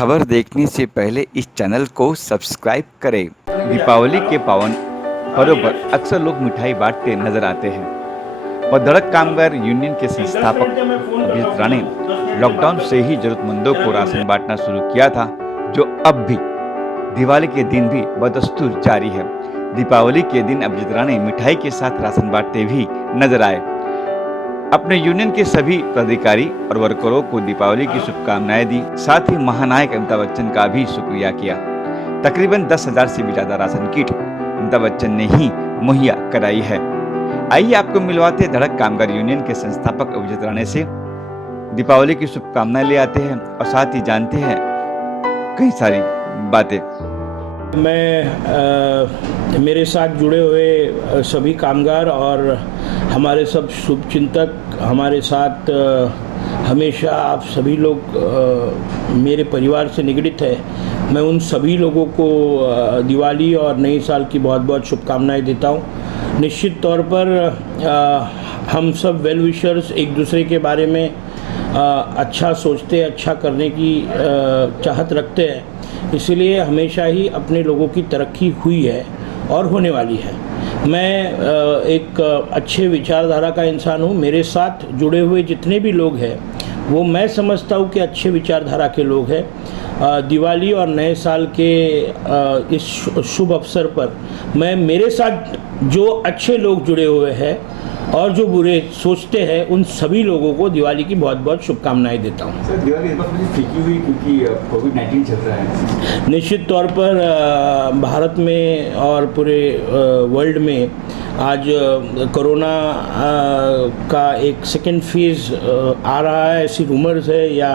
खबर देखने से पहले इस चैनल को सब्सक्राइब करें। दीपावली के पावन पर्व पर अक्सर लोग मिठाई बांटते नजर आते हैं और धड़क कामगार यूनियन के संस्थापक अभिजीत राणे लॉकडाउन से ही जरूरतमंदों को राशन बांटना शुरू किया था, जो अब भी दिवाली के दिन भी बदस्तूर जारी है। दीपावली के दिन अभिजीत राणे मिठाई के साथ राशन बांटते भी नजर आए। अपने यूनियन के सभी पदाधिकारी और वर्करों को दीपावली की शुभकामनाएं दी, साथ ही महानायक अमिताभ बच्चन का भी शुक्रिया किया। तकरीबन 10,000 से भी ज्यादा राशन किट अमिताभ बच्चन ने ही मुहैया कराई है। आइए आपको मिलवाते धड़क कामगार यूनियन के संस्थापक अभिजीत राणे से दीपावली की शुभकामनाएं ले आते हैं और साथ ही जानते हैं कई सारी बातें। मैं मेरे साथ जुड़े हुए सभी कामगार और हमारे सब शुभचिंतक, हमारे साथ हमेशा आप सभी लोग मेरे परिवार से निगडित है। मैं उन सभी लोगों को दिवाली और नए साल की बहुत बहुत शुभकामनाएं देता हूं। निश्चित तौर पर हम सब वेल विशर्स एक दूसरे के बारे में अच्छा सोचते, अच्छा करने की चाहत रखते हैं, इसलिए हमेशा ही अपने लोगों की तरक्की हुई है और होने वाली है। मैं एक अच्छे विचारधारा का इंसान हूँ। मेरे साथ जुड़े हुए जितने भी लोग हैं वो मैं समझता हूँ कि अच्छे विचारधारा के लोग हैं। दिवाली और नए साल के इस शुभ अवसर पर मैं मेरे साथ जो अच्छे लोग जुड़े हुए हैं और जो बुरे सोचते हैं उन सभी लोगों को दिवाली की बहुत बहुत शुभकामनाएं देता हूं। सर, दिवाली इस बार थोड़ी फीकी हुई क्योंकि कोविड-19 चल रहा है। निश्चित तौर पर भारत में और पूरे वर्ल्ड में आज कोरोना का एक सेकेंड फेज़ आ रहा है, ऐसी रूमर्स है या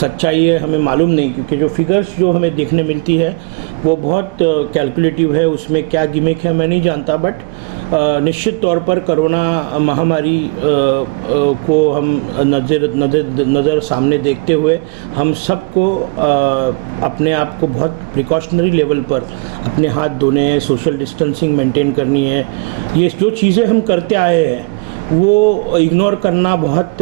सच्चाई है हमें मालूम नहीं, क्योंकि जो फिगर्स जो हमें देखने मिलती है वो बहुत कैलकुलेटिव है। उसमें क्या गिमिक है मैं नहीं जानता, बट निश्चित तौर पर कोरोना महामारी को हम नज़र सामने देखते हुए हम सबको अपने आप को बहुत प्रिकॉशनरी लेवल पर अपने हाथ धोने हैं, सोशल डिस्टेंसिंग मेंटेन करनी है। ये जो चीज़ें हम करते आए हैं वो इग्नोर करना बहुत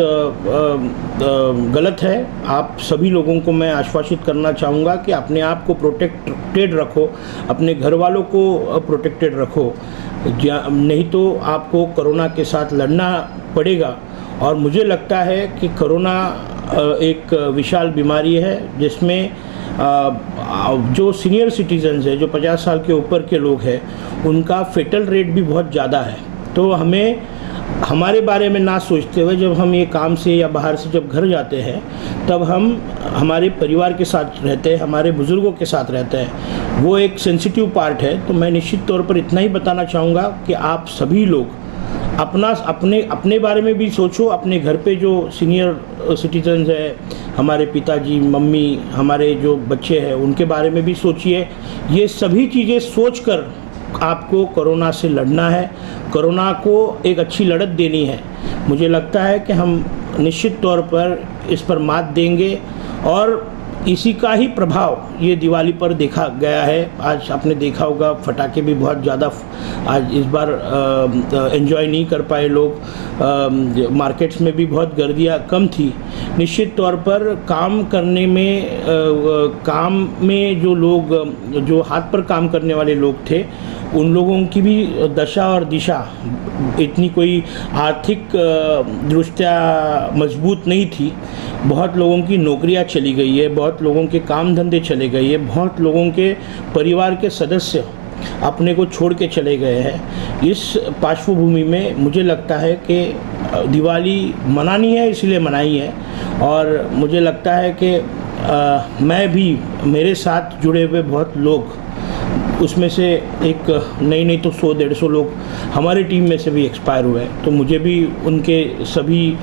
गलत है। आप सभी लोगों को मैं आश्वासित करना चाहूँगा कि अपने आप को प्रोटेक्टेड रखो, अपने घर वालों को प्रोटेक्टेड रखो, नहीं तो आपको कोरोना के साथ लड़ना पड़ेगा। और मुझे लगता है कि कोरोना एक विशाल बीमारी है जिसमें जो सीनियर सिटीजन्स हैं, जो 50 साल के ऊपर के लोग हैं, उनका फेटल रेट भी बहुत ज़्यादा है। तो हमें हमारे बारे में ना सोचते हुए जब हम ये काम से या बाहर से जब घर जाते हैं तब हम हमारे परिवार के साथ रहते हैं, हमारे बुज़ुर्गों के साथ रहते हैं। वो एक सेंसिटिव पार्ट है। तो मैं निश्चित तौर पर इतना ही बताना चाहूँगा कि आप सभी लोग अपने बारे में भी सोचो, अपने घर पे जो सीनियर सिटीजन्स है, हमारे पिताजी, मम्मी, हमारे जो बच्चे हैं, उनके बारे में भी सोचिए। ये सभी चीज़ें सोचकर आपको कोरोना से लड़ना है, कोरोना को एक अच्छी लड़त देनी है। मुझे लगता है कि हम निश्चित तौर पर इस पर मात देंगे और इसी का ही प्रभाव ये दिवाली पर देखा गया है। आज आपने देखा होगा फटाके भी बहुत ज़्यादा आज इस बार एंजॉय नहीं कर पाए लोग। मार्केट्स में भी बहुत गर्दियाँ कम थी। निश्चित तौर पर काम करने में काम में जो लोग जो हाथ पर काम करने वाले लोग थे उन लोगों की भी दशा और दिशा इतनी कोई आर्थिक दृष्टया मजबूत नहीं थी। बहुत लोगों की नौकरियां चली गई है, बहुत लोगों के काम धंधे चले गए हैं, बहुत लोगों के परिवार के सदस्य अपने को छोड़ के चले गए हैं। इस पार्श्वभूमि में मुझे लगता है कि दिवाली मनानी है, इसलिए मनाई है। और मुझे लगता है कि मैं भी, मेरे साथ जुड़े हुए बहुत लोग, उसमें से एक नहीं तो 100-150 लोग हमारी टीम में से भी एक्सपायर हुए हैं। तो मुझे भी उनके सभी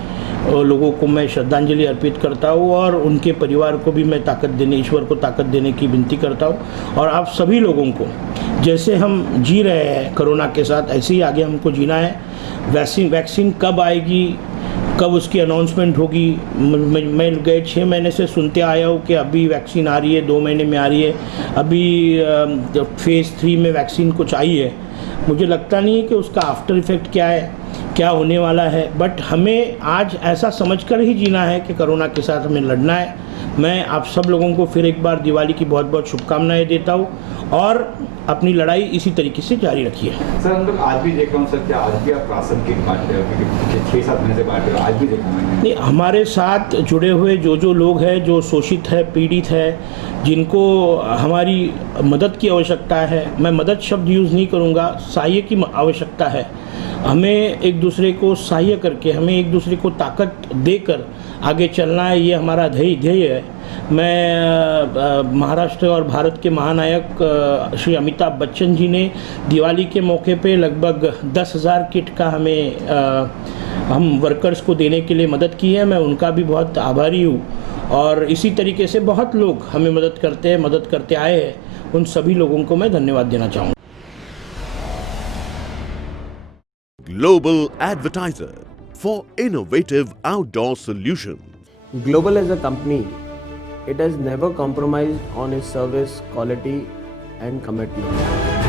लोगों को मैं श्रद्धांजलि अर्पित करता हूँ और उनके परिवार को भी मैं ताकत देने, ईश्वर को ताकत देने की विनती करता हूँ। और आप सभी लोगों को जैसे हम जी रहे हैं कोरोना के साथ, ऐसे ही आगे हमको जीना है। वैक्सीन कब आएगी, कब उसकी अनाउंसमेंट होगी, मैं गए 6 महीने से सुनते आया हूँ कि अभी वैक्सीन आ रही है, 2 महीने में आ रही है, अभी फेज़ 3 में वैक्सीन कुछ आई है। मुझे लगता नहीं है कि उसका आफ्टर इफ़ेक्ट क्या है, क्या होने वाला है, बट हमें आज ऐसा समझकर ही जीना है कि कोरोना के साथ हमें लड़ना है। मैं आप सब लोगों को फिर एक बार दिवाली की बहुत बहुत शुभकामनाएं देता हूँ और अपनी लड़ाई इसी तरीके से जारी रखिए। सर हम लोग आज भी देख रहा हूँ सर, क्या आज भी आप राशन किट बांट रहे हो? क्योंकि 6-7 महीने से बांट रहे हो, आज भी देखा मैंने। नहीं, हमारे साथ जुड़े हुए जो लोग हैं, जो शोषित है, पीड़ित है, जिनको हमारी मदद की आवश्यकता है, मैं मदद शब्द यूज़ नहीं करूँगा, सहाय्य की आवश्यकता है। हमें एक दूसरे को सहाय्य करके, हमें एक दूसरे को ताकत देकर आगे चलना है, ये हमारा ध्येय है। मैं महाराष्ट्र और भारत के महानायक श्री अमिताभ बच्चन जी ने दिवाली के मौके पे लगभग 10,000 किट का हम वर्कर्स को देने के लिए मदद की है। मैं उनका भी बहुत आभारी हूँ और इसी तरीके से बहुत लोग हमें मदद करते आए हैं। उन सभी लोगों को मैं धन्यवाद देना चाहूँगा। Global Advertiser for innovative outdoor solutions. Global as a company, it has never compromised on its service quality and commitment.